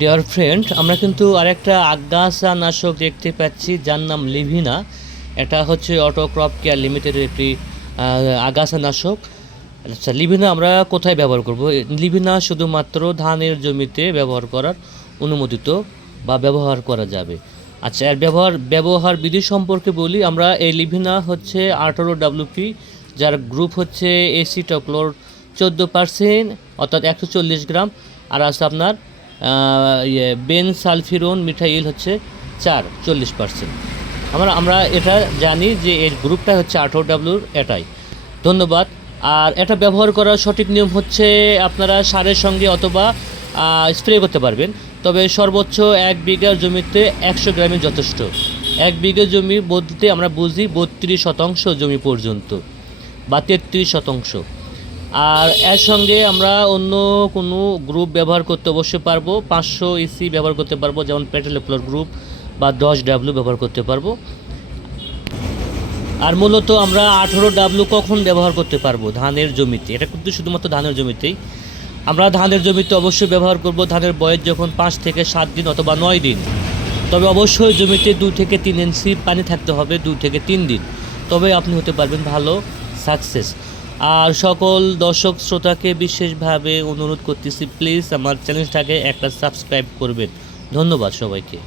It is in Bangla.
ডিয়ার ফ্রেন্ড, আমরা কিন্তু আরেকটা আগাছা নাশক দেখতে পাচ্ছি যার নাম লিভিনা। এটা হচ্ছে অটো ক্রপ কেয়ার লিমিটেডের একটি আগাছা নাশক। আচ্ছা, লিভিনা আমরা কোথায় ব্যবহার করব? লিভিনা শুধুমাত্র ধানের জমিতে ব্যবহার করার অনুমোদিত বা ব্যবহার করা যাবে। আচ্ছা, এর ব্যবহার বিধি সম্পর্কে বলি। আমরা এই লিভিনা হচ্ছে 18 WP, যার গ্রুপ হচ্ছে এসিটক্লোর 14%, অর্থাৎ 140 গ্রাম। আর আছে আপনার বেন সালফিরন মিথাইল হচ্ছে 40%। আমরা এটা জানি যে এর গ্রুপটা হচ্ছে 18W এটাই। ধন্যবাদ। আর এটা ব্যবহার করার সঠিক নিয়ম হচ্ছে আপনারা সারের সঙ্গে অথবা স্প্রে করতে পারবেন, তবে সর্বোচ্চ 1 বিঘা জমিতে 100 গ্রামই যথেষ্ট। 1 বিঘা জমি বলতে আমরা বুঝি 32% জমি পর্যন্ত বা 33%। আর এর সঙ্গে আমরা অন্য কোনো গ্রুপ ব্যবহার করতে অবশ্যই পারবো। 500 EC ব্যবহার করতে পারবো, যেমন পেট্রোলেপ্লোর গ্রুপ, বা 10W ব্যবহার করতে পারবো। আর মূলত আমরা 18W কখন ব্যবহার করতে পারবো? ধানের জমিতে। এটা কিন্তু শুধুমাত্র ধানের জমিতেই। আমরা ধানের জমিতে অবশ্যই ব্যবহার করব ধানের বয়স যখন 5 থেকে 7 দিন অথবা 9 দিন। তবে অবশ্যই জমিতে 2 থেকে 3 ইঞ্চি পানি থাকতে হবে 2 থেকে 3 দিন, তবে আপনি হতে পারবেন ভালো সাকসেস। আর সকল দর্শক শ্রোতাকে বিশেষভাবে অনুরোধ করতেছি, প্লিজ আমার চ্যানেলটাকে একটা সাবস্ক্রাইব করবেন। ধন্যবাদ সবাইকে।